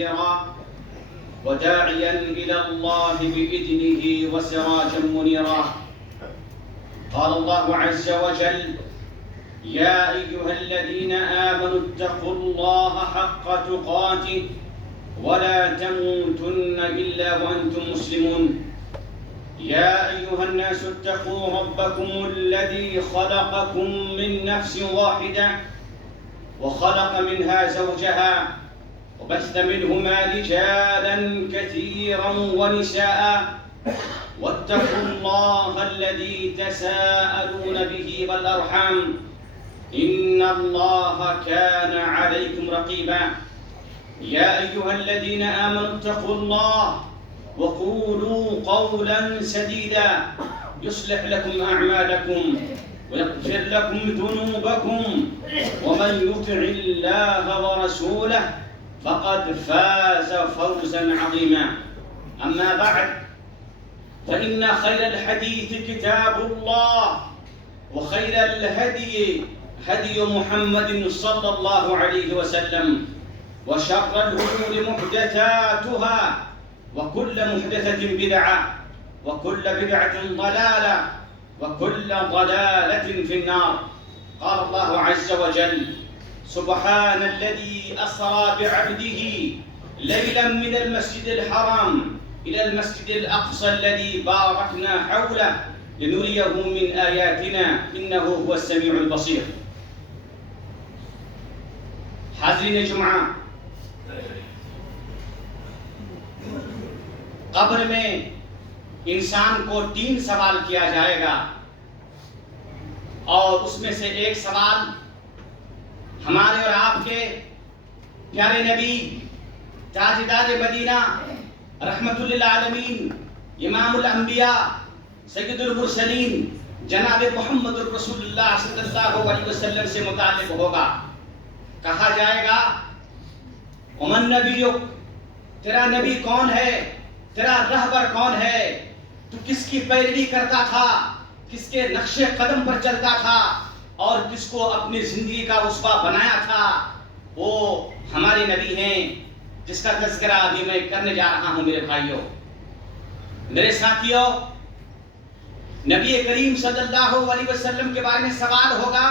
نذيرا وداعيا إلى الله بإذنه وسراجا منيرا. قال الله عز وجل: يا أيها الذين آمنوا اتقوا الله حق تقاته ولا تموتن إلا وأنتم مسلمون. يا أيها الناس اتقوا ربكم الذي خلقكم من نفس واحدة وخلق منها زوجها وبث منهما رجالا كثيرا ونساء واتقوا الله الذي تساءلون به والأرحام إن الله كان عليكم رقيبا. يا أيها الذين آمنوا اتقوا الله وقولوا قولا سديدا يصلح لكم أعمالكم ويغفر لكم ذنوبكم ومن يطع الله ورسوله فقد فاز فوزا عظيما. أما بعد، فإن خير الحديث كتاب الله وخير الهدي هدي محمد صلى الله عليه وسلم وشر الأمور محدثاتها وكل محدثة بدعة وكل بدعة ضلالة وكل ضلالة في النار. قال الله عز وجل: سبحان الذي أسرى بعبده ليلا من المسجد الحرام إلى المسجد الأقصى الذي باركنا حوله لنريه من آياتنا إنه هو السميع البصير. حاضرین جمعہ، قبر میں انسان کو 3 سوال کیا جائے گا، اور اس میں سے ایک سوال ہمارے اور آپ کے پیارے نبی تاجدار مدینہ رحمت للعالمین امام الانبیاء سید المرسلین جناب محمد رسول اللہ صلی اللہ علیہ وسلم سے متعلق ہوگا. کہا جائے گا: ومن نبیک، تیرا نبی کون ہے، تیرا رہبر کون ہے، تو کس کی پیروی کرتا تھا، کس کے نقش قدم پر چلتا تھا اور کس کو اپنی زندگی کا اسوہ بنایا تھا. وہ ہمارے نبی ہیں جس کا تذکرہ ابھی میں کرنے جا رہا ہوں. میرے بھائیوں، میرے ساتھیوں، نبی کریم صلی اللہ علیہ وسلم کے بارے میں سوال ہوگا،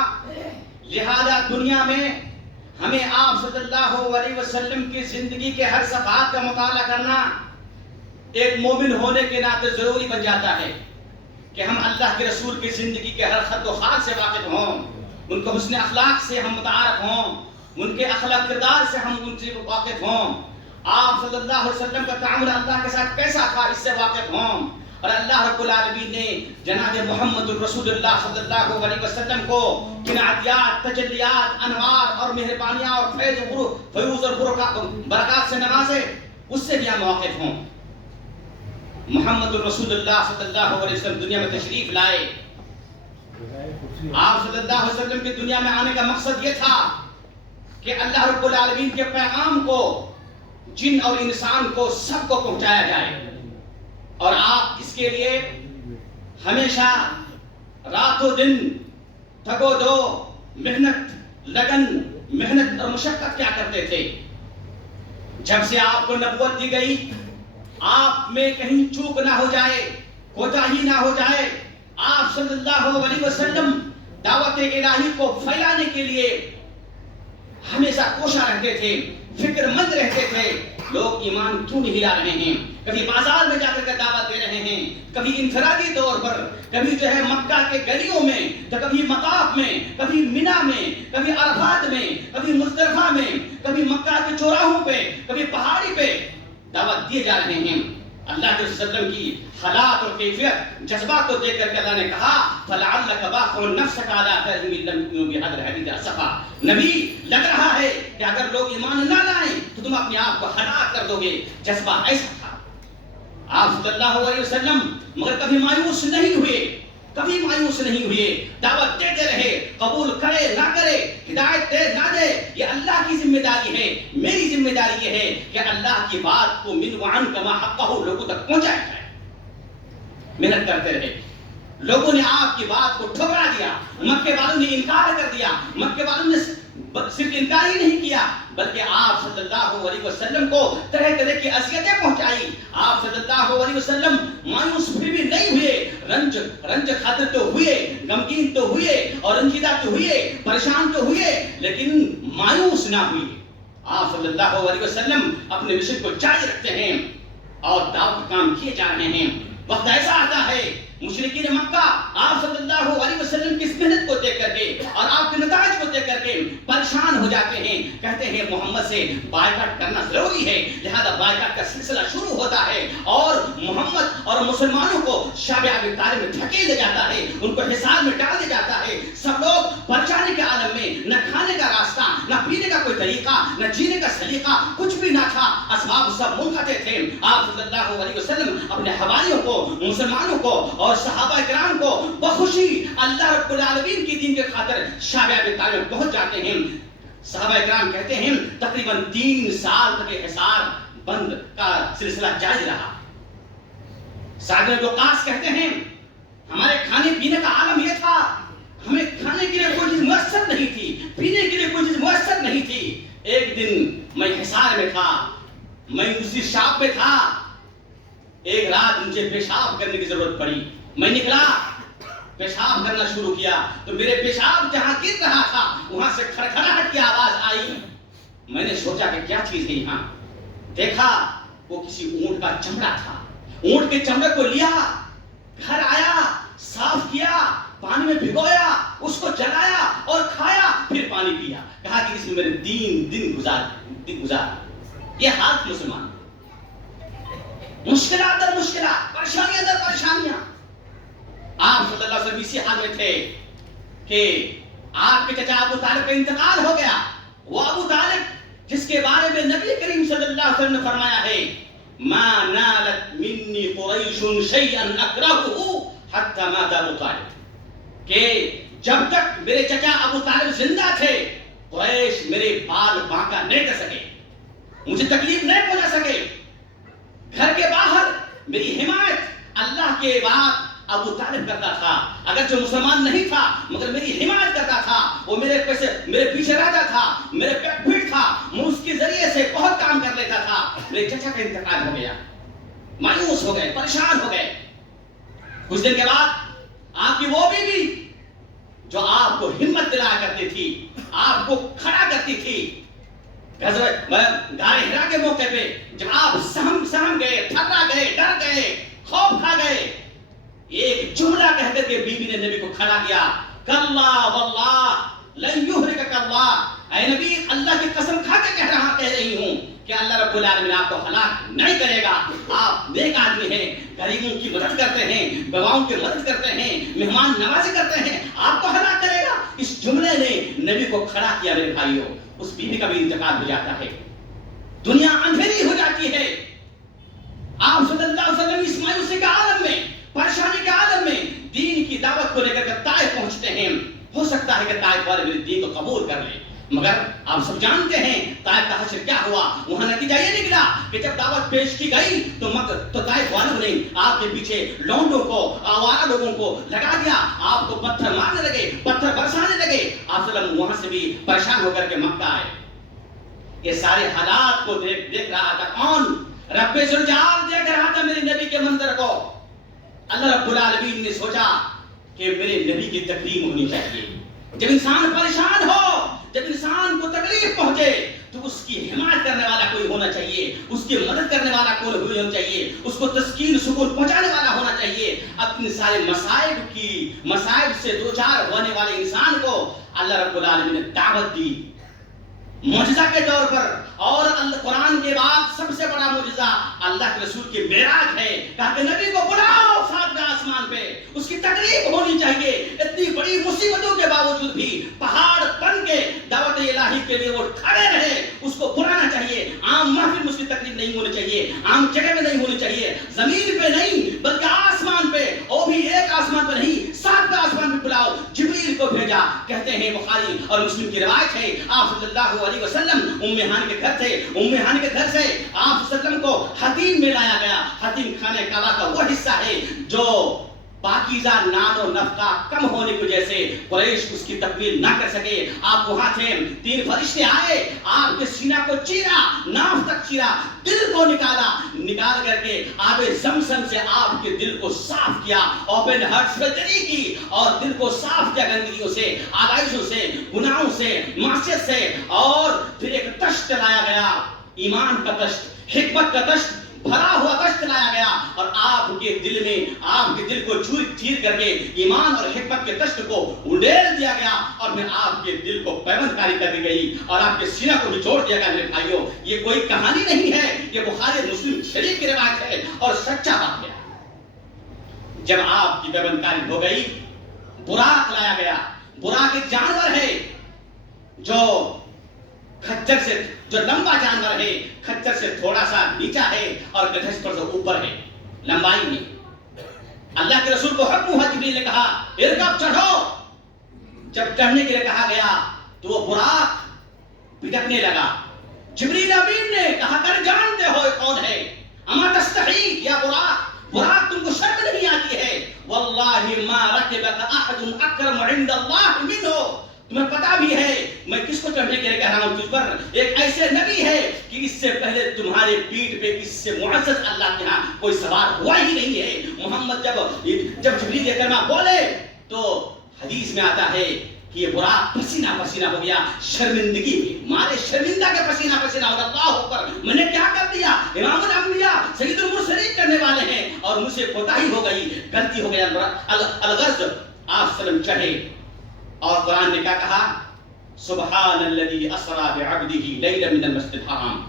لہذا دنیا میں ہمیں آپ صلی اللہ علیہ وسلم کی زندگی کے ہر صفحات کا مطالعہ کرنا ایک مومن ہونے کے ناطے ضروری بن جاتا ہے کہ ہم اللہ کے رسول کی زندگی کے ہر خط و خال سے واقف ہوں، ان کے حسن اخلاق سے ہم متعارف ہوں، ان کے اخلاق کردار سے ہم ان سے واقف ہوں، آپ صلی اللہ علیہ وسلم کا تعامل اللہ کے ساتھ کیسا تھا اس سے واقف ہوں. اور اللہ رب العالمین نے جناب محمد الرسول اللہ صلی اللہ علیہ وسلم کو کن عطیات، تجلیات، انوار اور مہربانیاں اور فیوز اور برکات سے نوازے، اس سے بھی ہم واقف ہوں. محمد الرسول اللہ صلی اللہ علیہ وسلم دنیا میں تشریف لائے. آپ صلی اللہ علیہ وسلم کی دنیا میں آنے کا مقصد یہ تھا کہ اللہ رب العالمین کے پیغام کو جن اور انسان کو سب کو پہنچایا جائے. اور آپ اس کے لیے ہمیشہ رات و دن تگ و دو، محنت، لگن، محنت اور مشقت کیا کرتے تھے. جب سے آپ کو نبوت دی گئی، آپ میں کہیں چوک نہ ہو جائے، کوتاہی نہ ہو جائے، آپ صلی اللہ علیہ وسلم دعوت الہی کو پھیلانے کے لیے ہمیشہ کوشاں رہتے تھے، فکر مند رہتے تھے. لوگ ایمان کیوں نہیں لا رہے ہیں؟ کبھی بازار میں جا کر دعوت دے رہے ہیں، کبھی انفرادی طور پر، کبھی جو ہے مکہ کے گلیوں میں، تو کبھی مطاف میں، کبھی منی میں، کبھی عرفات میں، کبھی مزدلفہ میں، کبھی مکہ کے چوراہوں پہ، کبھی پہاڑی پہ دعوت دیے جا رہے ہیں. اللہ کے وسلم کی حالات اور کیفیت، جذبات کو دیکھ کر کے اللہ نے کہا: فَلَعَلَّكَ بَاخِعٌ نَفْسَكَ عَلَىٰ آثَارِهِمْ إِن لَّمْ يُؤْمِنُوا بِهَٰذَا الْحَدِيثِ أَسَفًا. نبی، لگ رہا ہے کہ اگر لوگ ایمان نہ لائیں تو تم اپنے آپ کو ہلاک کر دو گے. جذبہ ایسا تھا آپ صلی اللہ علیہ وسلم، مگر کبھی مایوس نہیں ہوئے، کبھی مایوس نہیں ہوئے. دعوت دیتے رہے، قبول کرے نہ کرے، ہدایت دے نہ دے، یہ اللہ کی ذمہ داری ہے. میری ذمہ داری یہ ہے کہ اللہ کی بات کو من وعن کما حقہ لوگوں تک پہنچایا جائے. محنت کرتے رہے. لوگوں نے آپ کی بات کو ٹھکرا دیا، مکے والوں نے انکار کر دیا، مکے والوں نے صرف انکار ہی نہیں کیا بلکہ آپ صلی اللہ علیہ وسلم کو طرح طرح کی اذیتیں پہنچائی. آپ صلی اللہ علیہ وسلم مایوس پھر بھی نہیں ہوئے. رنج خاطر تو ہوئے, غمگین تو ہوئے, اور رنجیدہ تو ہوئے, پریشان تو ہوئے, لیکن مایوس نہ ہوئے. آپ صلی اللہ علیہ وسلم اپنے مشن کو جاری رکھتے ہیں اور دعوت کام کیے جا رہے ہیں. وقت ایسا آتا ہے مشرکین مکہ آپ صلی اللہ علیہ وسلم کی اس محنت کو دیکھ کر کے اور آپ کے نتائج کو دیکھ کر کے پریشان ہو جاتے ہیں. کہتے ہیں محمد سے بائیکاٹ کرنا ضروری ہے, لہذا بائیکاٹ کا سلسلہ شروع ہوتا ہے اور محمد اور مسلمانوں کو شعب ابی طالب میں دھکیل جاتا ہے, ان کو حصار میں ڈال دیا جاتا ہے. سب لوگ پریشانی کے عالم میں, نہ کھانے کا راستہ, نہ پینے کا کوئی طریقہ, نہ جینے کا سلیقہ, کچھ بھی نہ تھا. اسباب سب منقطع تھے. آپ صلی اللہ علیہ وسلم اپنے حواریوں کو, مسلمانوں کو اور صحابہ کرام کو بخوشی اللہ رب العالمین کی دین کے خاطر شعب ابی طالب پہنچ جاتے ہیں. صحابہ کرام کہتے ہیں تقریباً 3 سال تک حصار بند کا سلسلہ جاری رہا. سعد بن وقاص کہتے ہیں ہمارے کھانے پینے کا عالم یہ تھا, ہمیں کھانے کے لیے کوئی چیز میسر نہیں تھی, پینے کے لیے کوئی چیز میسر نہیں تھی. ایک دن میں حصار میں تھا, میں اسی شاپ میں تھا, ایک رات مجھے پیشاب کرنے کی ضرورت پڑی. میں نکلا, پیشاب کرنا شروع کیا تو میرے پیشاب جہاں گر رہا تھا وہاں سے کھڑکھڑاہٹ کی آواز آئی. میں نے سوچا کہ کیا چیز ہے یہاں. دیکھا وہ کسی اونٹ کا چمڑا تھا. اونٹ کے چمڑے کو لیا, گھر آیا, صاف کیا, پانی میں بھگویا, اس کو جلایا اور کھایا, پھر پانی پیا. کہا کہ اس میں میرے 3 دن گزار. یہ حال مسلمان, مشکلات در مشکلات, پریشانیاں در پریشانیاں. آپ صلی اللہ علیہ وسلم اسی حال میں تھے کہ آپ کے چچا ابو طالب کا انتقال ہو گیا. وہ ابو طالب جس کے بارے میں نبی کریم صلی اللہ علیہ وسلم نے فرمایا ہے ما نالت منی قریش شیئا اکرہہ حتی مات ابو طالب, کہ جب تک میرے چچا ابو طالب زندہ تھے قریش میرے بال باقا نہیں کر سکے, مجھے تکلیف نہیں پہنچا سکے. گھر کے باہر میری حمایت اللہ کے بعد ابو طالب کرتا تھا, اگرچہ مسلمان نہیں تھا مگر میری حمایت کرتا تھا. وہ میرے پیچھے رہتا تھا, میرے پیٹ پیٹ تھا, میں اس کے ذریعے سے بہت کام کر لیتا تھا. میرے چچا کا انتقال ہو گیا, مایوس ہو گئے, پریشان ہو گئے. کچھ دن کے بعد آپ کی وہ بیوی جو آپ کو ہمت دلایا کرتی تھی, آپ کو کھڑا کرتی تھی, غار ہرا کے موقع پہ جب آپ سہم گئے, تھرا گئے, ڈر گئے, خوف کھا گئے, ایک جملہ کہہ کر کے بیوی نے نبی کو کھڑا کیا, کلا واللہ لن یہلکک اللہ. اے نبی اللہ کی قسم کھا کے کہہ رہی ہوں کہ اللہ رب العالمین آپ کو ہلاک نہیں کرے گا. آپ نیک آدمی ہیں, غریبوں کی مدد کرتے ہیں, بیواؤں کی مدد کرتے ہیں, مہمان نوازی کرتے ہیں, آپ کو ہلاک کرے گا. اس جملے نے نبی کو کھڑا کیا. میرے بھائیوں, اس بیوی کا بھی انتقال ہو جاتا ہے, دنیا اندھیری ہو جاتی ہے. آپ صلی اللہ علیہ وسلم اس مایوسی کا عالم میں, پریشانی کے عالم میں دین کی دعوت کو لے کر طائف پہنچتے ہیں. ہو سکتا ہے کہ طائف والے میرے دین کو قبول کر لیں, مگر آپ سب جانتے ہیں طائف کا حشر کیا ہوا. وہاں نتیجہ یہ نکلا کہ جب دعوت پیش کی گئی تو طائف والوں نے آپ کے پیچھے لونڈوں کو, آوارہ لوگوں کو لگا دیا. آپ کو پتھر مارنے لگے, پتھر برسانے لگے. آپ صلی اللہ علیہ وسلم وہاں سے بھی پریشان ہو کر کے مکہ آئے. یہ سارے حالات کو دیکھ رہا تھا کون؟ رب ذوالجلال دیکھ رہا تھا میرے نبی کے منظر کو. اللہ رب العالمین نے سوچا کہ میرے نبی کی تکریم ہونی چاہیے. جب انسان پریشان ہو, جب انسان کو تکلیف پہنچے تو اس کی حمایت کرنے والا کوئی ہونا چاہیے, اس کی مدد کرنے والا کوئی ہونا چاہیے, اس کو تسکین سکون پہنچانے والا ہونا چاہیے. اپنے سارے مصائب سے دوچار ہونے والے انسان کو اللہ رب العالمین نے دعوت دی معجزہ کے طور پر. اور قرآن کے بعد سب سے بڑا معجزہ اللہ کے رسول کی معراج ہے. کہا کہ نبی کو بلاؤ ساتویں آسمان پہ, اس کی تکلیف ہونی چاہیے. اتنی بڑی مصیبتوں کے باوجود بھی پہاڑ بن کے دعوت الہی کے لیے وہ کھڑے رہے. اس کو بلانا چاہیے. عام محفل میں اس کی تکلیف نہیں ہونی چاہیے, عام جگہ میں نہیں ہونی چاہیے, زمین پہ نہیں بلکہ آسمان پہ, اور بھی ایک آسمان پہ نہیں, ساتویں آسمان پہ بلاؤ. جبریل کو بھیجا. کہتے ہیں بخاری اور مسلم کی روایت ہے آپ صلی اللہ علیہ وسلم ام ہانی کے گھر تھے. ام ہانی کے گھر سے آپ صلی اللہ علیہ وسلم کو حتیم میں لایا گیا. حتیم کھانے کعبہ کا وہ حصہ ہے جو پاکیزہ نان و نفقہ کم ہونے کی وجہ سے قریش اس کی تکمیل نہ کر سکے. آپ وہاں تھے, 3 فرشتے آئے, آپ کے سینہ کو چیرا, ناف تک چیرا, دل کو نکالا, نکال کر کے آب زمزم سے آپ کے دل کو صاف کیا, اوپن ہارٹ سرجری کی اور دل کو صاف کیا گندگیوں سے, آلائشوں سے, گناہوں سے, معصیت سے. اور پھر ایک تشت لایا گیا, ایمان کا تشت, حکمت کا تشت, بھرا ہوا تشت لایا گیا, اور آپ کے دل میں, آپ کے دل کو چیر کر کے ایمان اور حکمت کے تشت کو اڈیل دیا گیا, اور پھر آپ کے دل کو پیوند کاری کر دی گئی, اور آپ کے سینہ کو نچوڑ دیا گیا. میرے بھائیوں, یہ کوئی کہانی نہیں ہے, یہ بخاری مسلم شریف کی روایت ہے اور سچا بات ہے. جب آپ کی پیوند کاری ہو گئی, براق لایا گیا. براق ایک جانور ہے جو کھچر سے, جو لمبا جانور ہے, کھچر سے تھوڑا سا نیچا ہے اور گدھے پر سے اوپر ہے لمبائی میں. اللہ کے رسول کو حکم ہوا, جبریل نے کہا ارکب, چڑھو. جب چڑھنے کے لیے کہا گیا تو وہ براق پٹکنے لگا. جبریل امین نے کہا کر جانتے ہو کون ہے؟ اما تستحی یا براق, براق تم کو شرم نہیں آتی ہے؟ واللہ ما رکبک احد اکرم عند اللہ منہ, تمہیں پتا بھی ہے میں کس کو چڑھنے کے لیے کہہ رہا ہوں تجھ پر, ایک ایسے نبی ہے کہ اس سے پہلے تمہارے پیٹھ پہ اس سے معزز اللہ کے ہاں کوئی سوار ہوا ہی نہیں ہے. محمد جب جبریل کرما بولے تو حدیث میں آتا ہے کہ یہ براق پسینہ پسینہ ہو گیا, شرمندگی مارے شرمندہ کے پسینہ پسینہ ہو گیا. اللہ اوپر, میں نے کیا کر دیا؟ امام الانبیاء سید المرسلین کرنے والے ہیں اور مجھ سے کوتاہی ہو گئی, غلطی ہو گئی. الغرض آپ وسلم چڑھے اور قرآن نے کیا کہا؟ سبحان الذی اسری بعبدہ لیلا من المسجد الحرام.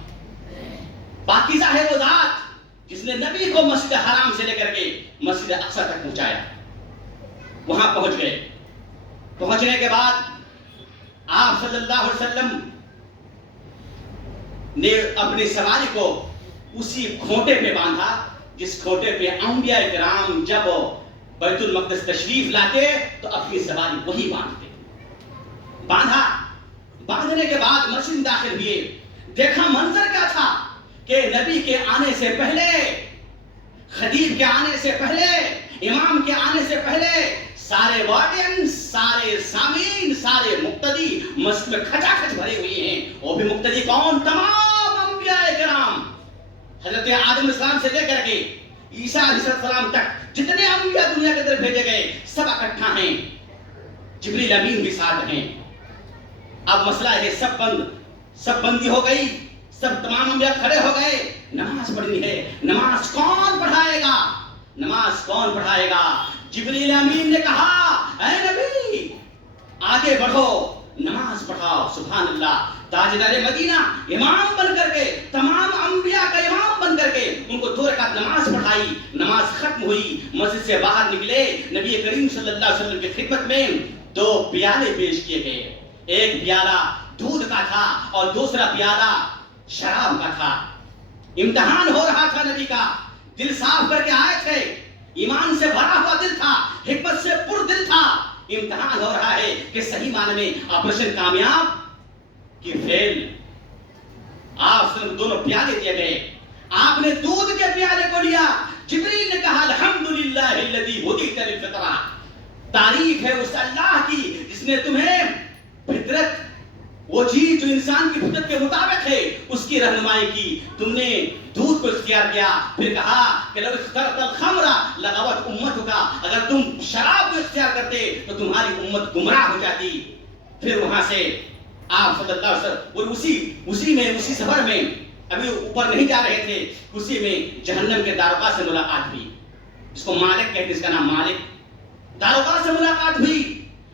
پاکیزہ ہے وہ ذات جس نے نبی کو مسجد حرام سے لے کر کے مسجد اقصی تک پہنچایا. وہاں پہنچ گئے. پہنچنے کے بعد آپ صلی اللہ علیہ وسلم نے اپنی سواری کو اسی کھوٹے پہ باندھا جس کھوٹے پہ انبیاء کرام جب بیت المقدس تشریف لاتے تو اپنی سواری وہی باندھتے. باندھا, باندھنے کے بعد مسجد داخل ہوئے. دیکھا منظر کیا تھا کہ نبی کے آنے سے پہلے, خطیب کے آنے سے پہلے, امام کے آنے سے پہلے سارے وارڈین, سارے سامعین, سارے مقتدی مسجد میں کھچا کھچ بھرے ہوئے ہیں. وہ بھی مقتدی کون؟ تمام انبیاء کرام, حضرت آدم علیہ السلام سے لے کر کے عیسیٰ علیہ السلام تک جتنے انبیاء دنیا کے اندر بھیجے گئے سب اکٹھا ہیں. جبریل امین بھی ساتھ ہیں. اب مسئلہ ہے سب بندی ہو گئی, سب تمام انبیاء کھڑے ہو گئے. نماز پڑھنی ہے. نماز کون پڑھائے گا؟ نماز کون پڑھائے گا؟ جبریل امین نے کہا اے نبی آگے بڑھو, نماز پڑھاؤ. سبحان اللہ, تاجدار مدینہ امام بن کر کے, تمام انبیاء کا امام بن کر کے ان کو 2 رکعت نماز پڑھائی. نماز ختم ہوئی, مسجد سے باہر نکلے. نبی کریم صلی اللہ علیہ وسلم کی خدمت میں 2 پیالے پیش کیے گئے. ایک پیالہ دودھ کا تھا اور دوسرا پیالہ شراب کا تھا. امتحان ہو رہا تھا نبی کا. دل صاف کر کے آئے تھے, ایمان سے بھرا ہوا دل تھا, حکمت سے پر دل تھا. امتحان ہو رہا ہے کہ صحیح معنی میں آپریشن کامیاب کہ فیل. آپ سے دونوں پیالے دیے گئے. آپ نے دودھ کے پیالے کو لیا. جبریل نے کہا الحمدللہ الذی ہدیت للفطرہ, تعریف ہے اس اللہ کی جس نے تمہیں فطرت, وہ چیز جو انسان کی فطرت کے مطابق ہے, اس کی رہنمائی کی. تم نے دودھ کو اختیار کیا. پھر کہا کہ لو اخترت الخمر لغوت امتک, اگر تم شراب کو اختیار کرتے تو تمہاری امت گمراہ ہو جاتی. پھر وہاں سے آپ صلی اللہ علیہ وسلم اور اسی سفر میں ابھی اوپر نہیں جا رہے تھے, اسی میں جہنم کے داروغہ سے ملاقات ہوئی. اس کو مالک کہتے ہیں, اس کا نام مالک. داروغہ سے ملاقات ہوئی.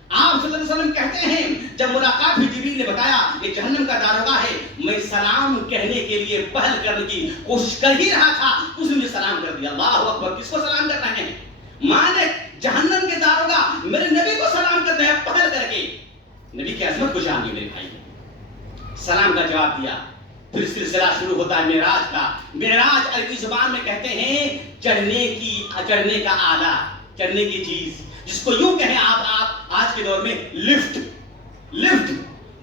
آپ صلی اللہ علیہ وسلم کہتے ہیں جب ملاقات ہوئی, جبریل نے بتایا کہ جہنم کا داروغہ ہے. میں سلام کہنے کے لیے پہل کرنے کی کوشش کر ہی رہا تھا, اس نے مجھے سلام کر دیا. اللہ اکبر, کس کو سلام کر رہے ہیں؟ مالک جہنم کے داروغہ میرے نبی کو سلام کرتے ہیں پہل کر کے. نبی کی عظمت کو جانیے میرے بھائی. سلام کا جواب دیا. پھر سلسلہ شروع ہوتا ہے معراج کا. معراج عربی زبان میں کہتے ہیں چڑھنے کا آلہ, چڑھنے کی چیز, جس کو یوں کہیں آپ آج کے دور میں لفٹ.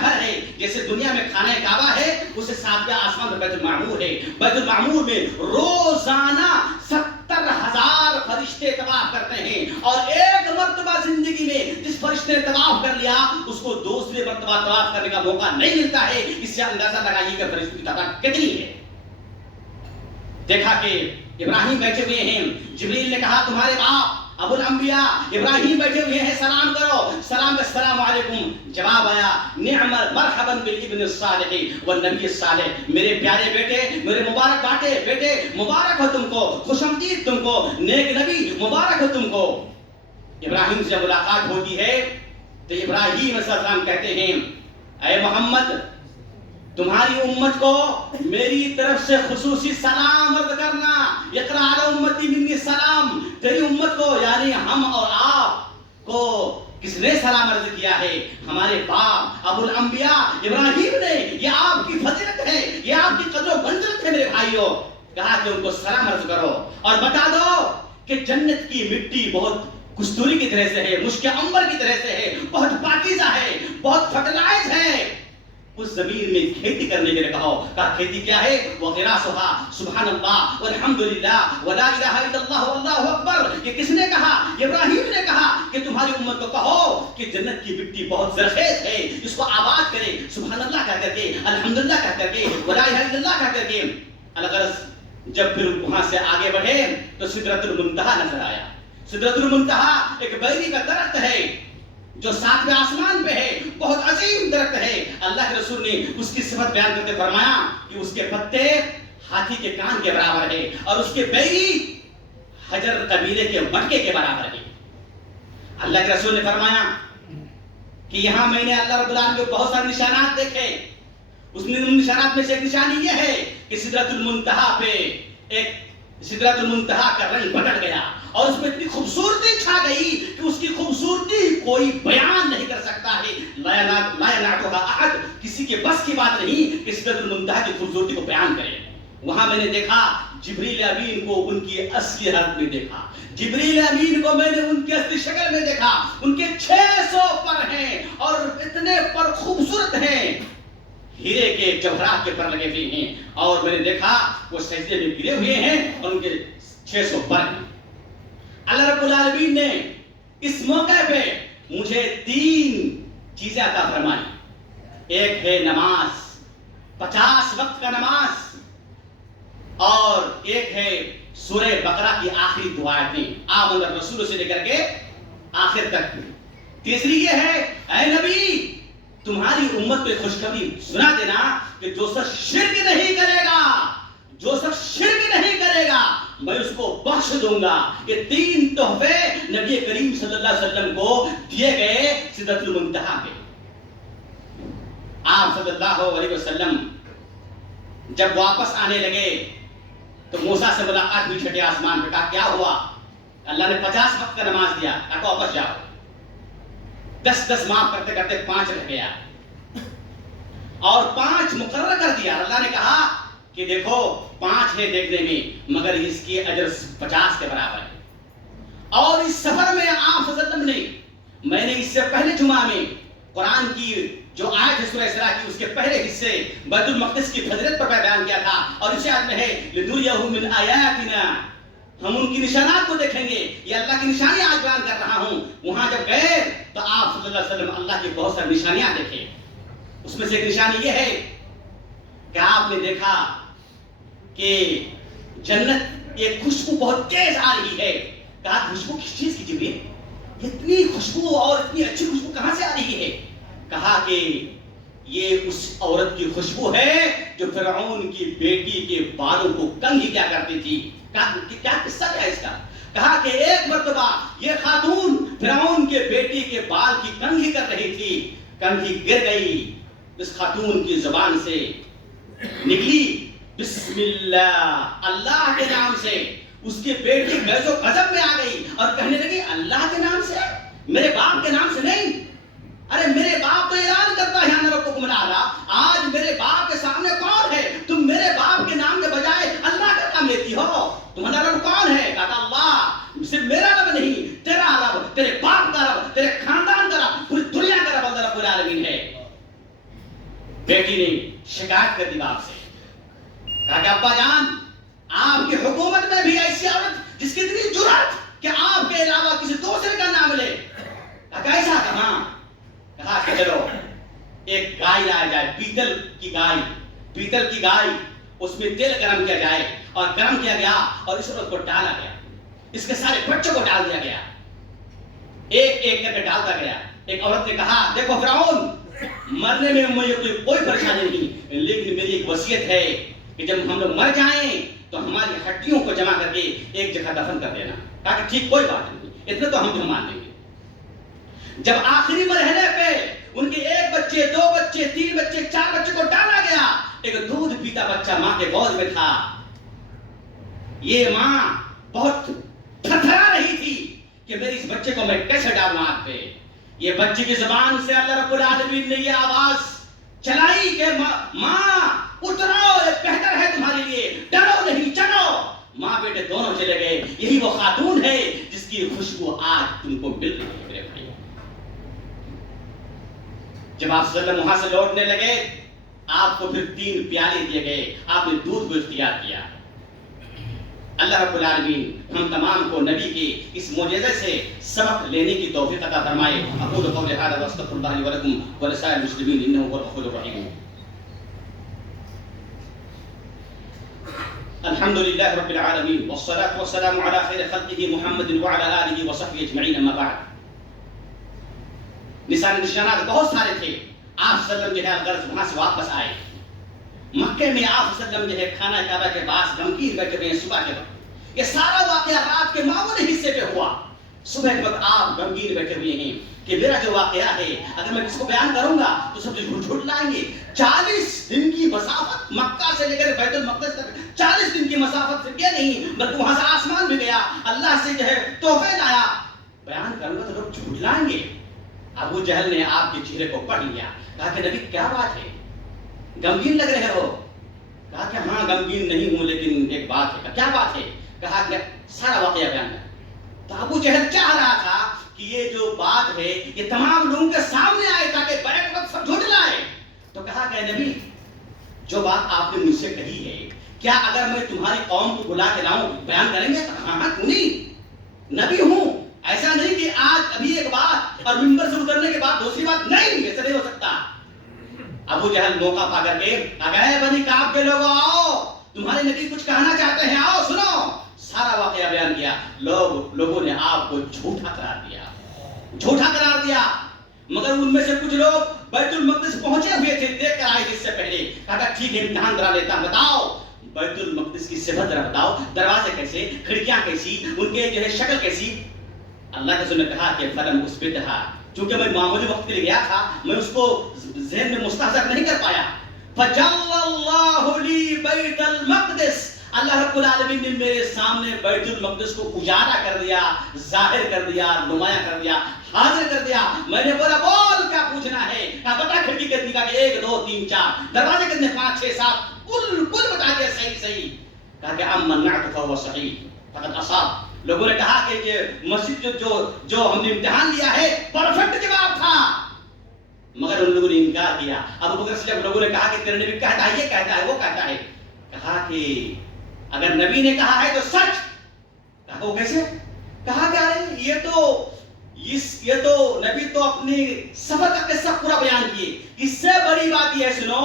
گھر ہے جیسے دنیا میں خانہ کعبہ ہے، اسے 7ویں آسمان پر بیت المعمور ہے. بیت المعمور میں روزانہ 70,000 فرشتے طواف کرتے ہیں، اور ایک مرتبہ زندگی میں جس فرشتے نے طواف کر لیا اس کو دوسری مرتبہ طواف کرنے کا موقع نہیں ملتا ہے. اس سے اندازہ لگائیے کہ فرشتوں کی تعداد کتنی ہے. دیکھا کہ ابراہیم بیٹھے ہوئے ہیں، جبریل نے کہا تمہارے باپ ابو الانبیاء ابراہیم بیٹھے ہوئے ہیں، سلام کرو. سلام کا السلام علیکم. جواب آیا نعم مرحبا بالابن الصالح والنبی الصالح. میرے پیارے بیٹے، میرے مبارک بیٹے مبارک ہو تم کو، خوش آمدید تم کو، نیک نبی مبارک ہو تم کو. ابراہیم سے ملاقات ہوتی ہے تو ابراہیم علیہ السلام کہتے ہیں اے محمد تمہاری امت کو میری طرف سے خصوصی سلام عرض کرنا. اقرا علی امتی منی السلام. تیری امت کو یعنی ہم اور آپ کو کس نے سلام عرض کیا ہے؟ ہمارے باپ ابو الانبیاء ابراہیم نے. یہ آپ کی فضیلت ہے، یہ آپ کی قدر و منزلت ہے میرے بھائیوں. کہا کہ ان کو سلام عرض کرو اور بتا دو کہ جنت کی مٹی بہت کستوری کی طرح سے ہے، مشک عنبر کی طرح سے ہے، بہت پاکیزہ ہے، بہت فرٹلائز ہے. اس زمین میں کھیتی کرنے کے لیے کہو. کہا کھیتی کیا ہے؟ وَغِرَاسُهَا سبحان اللہ والحمدللہ ولا الہ الا اللہ واللہ اکبر. یہ کس نے کہا؟ ابراہیم نے کہا کہ تمہاری امت کو کہو کہ جنت کی مٹی بہت زرخیز ہے، اس کو آباد کرے سبحان اللہ کہہ کر کے، الحمدللہ کہہ کر کے، ولا الہ الا اللہ کہہ کر کے. الغرض جب پھر وہاں سے آگے بڑھے تو سدرۃ المنتہا نظر آیا. سدرۃ المنتہا ایک بیری کا درخت ہے جو 7ویں آسمان پہ ہے، بہت عظیم درخت ہے. اللہ کے رسول نے اس کی صفت بیان کرتے فرمایا کہ اس کے پتے ہاتھی کے کان کے برابر ہے اور اس کے بیری حجر قبیلے کے مٹکے کے برابر ہے. اللہ کے رسول نے فرمایا کہ یہاں میں نے اللہ رب العالمین کے بہت سارے نشانات دیکھے. اس نشانات میں سے ایک نشانی یہ ہے کہ سدرۃ المنتہا پہ ایک سدرۃ المنتہا کا رنگ بدل گیا اور اس میں اتنی خوبصورتی چھا گئی کہ اس کی خوبصورتی کوئی بیان نہیں کر سکتا ہے. لا یناطها احد. کسی کے بس کی بات نہیں کہ سدرۃ المنتہا کی خوبصورتی کو بیان کرے. وہاں میں نے دیکھا جبریل امین کو ان کی اصلی حالت میں دیکھا. جبریل امین کو میں نے ان کی اصلی شکل میں دیکھا. ان کے 600 پر ہیں اور اتنے پر خوبصورت ہیں، ہیرے کے جوہرات کے پر لگے ہوئے ہیں. اور میں نے دیکھا وہ سجدے میں گرے ہوئے ہیں اور ان کے 600 پر ہیں. اللہ رب العالمین نے اس موقع پہ مجھے 3 چیزیں عطا فرمائی. ایک ہے نماز، 50 وقت کا نماز، اور ایک ہے سورہ بقرہ کی آخری دعائیں آمن الرسول سے لے کر کے آخر تک. تیسری یہ ہے اے نبی تمہاری امت کو خوشخبری سنا دینا کہ جو شخص شرک نہیں کرے گا، جو شخص شرک نہیں کرے گا میں اس کو بخش دوں گا. یہ 3 تحفے نبی کریم صلی اللہ علیہ وسلم کو دیے گئے سدرۃ المنتہا پہ. آپ صلی اللہ علیہ وسلم جب واپس آنے لگے تو موسیٰ سے ملاقات ہوئی 6 آسمان پہ. کہا کیا ہوا؟ اللہ نے 50 وقت کا نماز دیا. کہا واپس جاؤ. 10 معاف کرتے کرتے 5 رہ گیا اور 5 مقرر کر دیا. اللہ نے کہا کہ دیکھو 5 ہے دیکھنے میں مگر اس کی اجر 50 کے برابر ہے. اور اس سفر میں آپ صلی اللہ علیہ وسلم نے، میں نے اس سے پہلے جمعہ میں قرآن کی جو آیت ہے سورہ اسراء کی اس کے پہلے حصے بیت المقدس کی فضیلت پر بیان کیا تھا اور اسی آیت میں ہے لِنُرِيَهُ مِنْ آیَاتِنَا. ہم ان کی نشانات کو دیکھیں گے. یہ اللہ کی نشانی آج بیان کر رہا ہوں. وہاں جب گئے تو آپ صلی اللہ علیہ وسلم اللہ کی بہت ساری نشانیاں دیکھے. اس میں سے ایک نشانی یہ ہے کہ آپ نے دیکھا کہ جنت ایک خوشبو بہت تیز آ رہی ہے. کہا خوشبو کس چیز کی جبریل؟ اتنی خوشبو اور اتنی اچھی خوشبو کہاں سے آ رہی ہے؟ کہا کہ یہ اس عورت کی خوشبو ہے جو فرعون کی بیٹی کے بالوں کو کنگھی کیا کرتی تھی. کیا قصہ کیا اس کا؟ کہا کہ ایک مرتبہ یہ خاتون فرعون کے بیٹی کے بال کی کنگھی کر رہی تھی. کنگھی گر گئی. اس خاتون کی زبان سے نکلی بسم اللہ، اللہ کے نام سے. اس کی بیٹی غیظ و غضب میں آ گئی اور کہنے لگی اللہ کے نام سے، میرے باپ کے نام سے نہیں. ارے میرے باپ تو اعلان کرتا ہے انا ربکم الاعلی. آج میرے باپ کے سامنے کون ہے؟ تم میرے باپ کے نام کے بجائے اللہ کا نام لیتی ہو. تمہارا رب کون ہے؟ کہا اللہ. صرف میرا رب نہیں، تیرا رب، تیرے باپ کا رب، تیرے خاندان کا رب، پوری دنیا کا رب اللہ رب العالمین ہے. شکایت کر دی باپ سے. کہا کہ ابا جان آپ کی حکومت میں بھی ایسی عورت جس کی اتنی جرأت کہ آپ کے علاوہ کسی دوسرے کا نام لے. کہا ایسا کہاں؟ کہا کہ چلو ایک گائے لایا جائے, پیتل کی گائے, اس میں تیل گرم کیا جائے, اور گرم کیا گیا اور اس عورت کو ڈالا گیا, اس کے سارے بچوں کو ڈال دیا گیا, ایک ایک کر کے ڈالتا گیا. ایک عورت نے کہا دیکھو فرعون, مرنے میں مجھے کوئی پریشانی نہیں, لیکن میری ایک وصیت ہے کہ جب ہم لوگ مر جائیں تو ہماری ہڈیوں کو جمع کر کے ایک جگہ دفن کر دینا. کہا کہ ٹھیک, کوئی بات نہیں, اتنے تو ہم مان لیں گے. جب آخری مرحلے پہ ان کے ایک بچے, 2 بچے, 3 بچے, 4 بچے کو ڈالا گیا, ایک دودھ پیتا بچہ ماں کے گود میں تھا. یہ ماں بہت تھرتھرا رہی تھی کہ میری اس بچے کو میں کیسے ڈالوں آگ پہ. یہ بچے کی زبان سے اللہ رب العالمین نے یہ آواز چلائی کہ ماں اترو, بہتر ہے تمہارے لیے, ڈرو نہیں, چلو. ماں بیٹے دونوں چلے گئے. یہی وہ خاتون ہے جس کی خوشبو آج تم کو مل رہی ہے میرے بھائی. جب آپ صلی اللہ علیہ وسلم وہاں سے لوٹنے لگے, آپ کو پھر 3 پیالے دیے گئے, آپ نے دودھ کو اختیار کیا. اللہ رب العالمین ہم تمام کو نبی کی اس معجزے سے سبق لینے کی توفیق عطا فرمائے. اقول قولی ھذا واستغفر اللہ لی ولکم ولسائر المسلمین انہ هو الغفور الرحیم. الحمد للہ رب العالمین والصلاة والسلام علی خیر خلقہ محمد وعلی آلہ وصحبہ اجمعین, اما بعد. نشانات بہت سارے تھے. آپ صلی اللہ علیہ وسلم جو ہے غرض وہاں سے واپس آئے. مکے میں آپ صلی اللہ علیہ وسلم جو ہے خانہ کعبہ کے پاس غمگین بیٹھے ہوئے ہیں صبح کے وقت. یہ سارا واقعہ رات کے معمولی حصے پہ ہوا. صبح کے وقت آپ غمگین بیٹھے ہوئے ہیں کہ میرا جو واقعہ ہے اگر میں کس کو بیان کروں گا تو سب جھوٹ لائیں گے. 40 دن کی مسافت مکہ سے لے کر بیت المقدس تک, 40 دن کی مسافت صرف یہ نہیں بلکہ وہاں سے آسمان بھی گیا, اللہ سے جو ہے تحفے لایا. بیان کروں گا تو لوگ جھوٹ لائیں گے. ابو جہل نے آپ کے چہرے کو پڑھ لیا. کہا کہ نبی کیا بات ہے, غمگین لگ رہے ہو. کہا کہ ہاں غمگین نہیں ہوں لیکن ایک بات ہے. کیا بات ہے؟ کہا کہ سارا واقعہ بیان کر. تو ابو جہل چاہ رہا تھا کہ یہ جو بات ہے یہ تمام لوگوں کے سامنے آئے تاکہ بیٹھ وقت سب جھوٹ لائے. تو کہا کہ نبی جو بات آپ نے مجھ سے کہی ہے کیا اگر میں تمہاری قوم کو بلا کے لاؤں بیان کریں گے؟ ہاں ہاں کیوں نہیں, نبی ہوں. ایسا نہیں کہ آج ابھی ایک بات اور منبر سے اترنے کے بعد دوسری بات, نہیں, ایسا نہیں ہو سکتا. ابو جہل موقع پا کر کے اے بنی کعب کے لوگوں آؤ, تمہارے نبی کچھ کہنا چاہتے ہیں, آؤ سنو. سارا واقعہ بیان کیا. لوگوں نے آپ کو جھوٹا قرار دیا. مگر ان میں سے کچھ لوگ بیت المقدس پہنچے ہوئے تھے, دیکھ کر آئے اس سے پہلے. کہا ٹھیک ہے امتحان کرا لیتا ہوں, بتاؤ بیت المقدس کی صفت ذرا بتاؤ, دروازے کیسے, کھڑکیاں کیسی, ان کے جو ہے شکل کیسی. اللہ کے رسول نے کہا کہ فلم اسبتھا, چونکہ میں معمولی وقت کے لیے گیا تھا میں اس کو ذہن میں مستحضر نہیں کر پایا. فجل اللہ لی بیت المقدس, اللہ رب العالمین نے میرے سامنے بیت المقدس کو اجالا کر دیا, ظاہر کر دیا, نمایاں کر دیا, حاضر کر دیا. میں نے بولا بول کیا پوچھنا ہے؟ کہا بتا کھڑکی کتنی, کا 1 2 3 4, دروازے کتنے 5 6 7, کل بتا دیا صحیح. کہا کہ ام منعت فهو صحیح فقد اصاب. لوگوں نے کہا کہ یہ مسجد جو ہم نے امتحان لیا ہے پرفیکٹ جواب تھا, مگر ان لوگوں نے انکار کیا. ابو بکر صدیق لوگوں نے کہا کہ تیرے نبی کہتا ہے, یہ کہتا ہے, وہ کہتا ہے. کہا کہ اگر نبی نے کہا ہے تو سچ. کہا وہ کیسے؟ کہا کہ ارے یہ تو نبی تو اپنی سفر کا قصہ پورا بیان کیے. اس سے بڑی بات یہ ہے, سنو,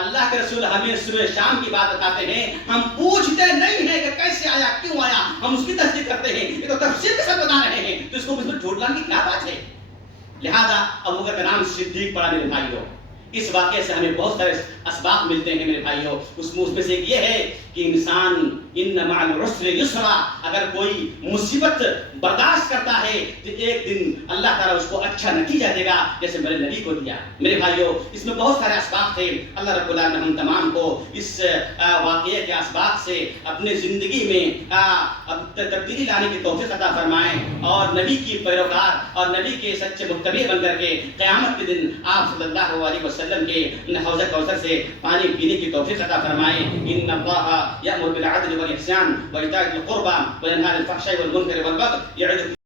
اللہ کے رسول ہمیں سورہ شام کی بات بتاتے ہیں, ہم پوچھتے نہیں ہیں کہ کیسے آیا, کیوں آیا, ہم اس کی تصدیق کرتے ہیں. یہ تو تفسیر کے ساتھ بتا رہے ہیں, تو اس کو بالکل جھوٹ لانے کی کیا بات ہے؟ لہذا ابو بکر کا نام صدیق پڑا میرے بھائیوں. اس واقعے سے ہمیں بہت سارے اسباق ملتے ہیں میرے بھائیوں. اس میں سے ایک یہ ہے کہ انسان ان مع العسر یسرا, اگر کوئی مصیبت برداشت کرتا ہے تو ایک دن اللہ تعالیٰ اس کو اچھا نتیجہ دے گا, جیسے میرے نبی کو دیا. میرے بھائیوں اس میں بہت سارے اسباق تھے. اللہ رب العالمین ہم تمام کو اس واقعے کے اسباق سے اپنے زندگی میں تبدیلی لانے کی توفیق عطا فرمائیں, اور نبی کی پیروکار اور نبی کے سچے متبع بن کر کے قیامت کے دن آپ صلی اللہ علیہ وسلم کے حوض کوثر سے پانی پینے کی توفیق عطا فرمائیں. ان اللہ یأمر بالعدل والاحسان وایتاء ذی القربى وینہی عن الفحشاء والمنکر والبغی یعظکم